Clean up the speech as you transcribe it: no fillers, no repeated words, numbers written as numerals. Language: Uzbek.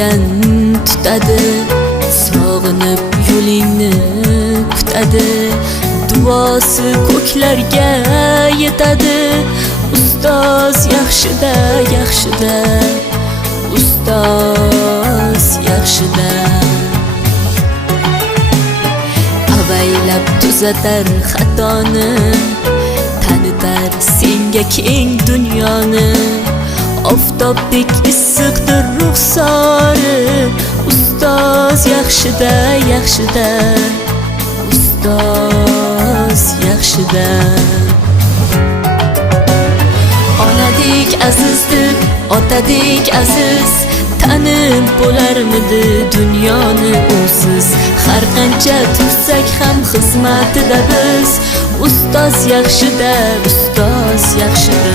oydan tutadi, sog'inib yo'lingni kutadi, duosi ko'klarga yetadi. Ustoz yaxshida, yaxshida, ustoz yaxshida. Avaylab tuzatar xatoni, tanitar senga keng dunyoni. Oftobdek issiqdir ruxsori, ustoz yaxshida, yaxshida, ustoz yaxshida. Onadek azizdir, otadek aziz, tanib bo'larmidi dunyoni usiz. Har qancha tursak ham xizmatida biz, ustoz yaxshida, ustoz yaxshida.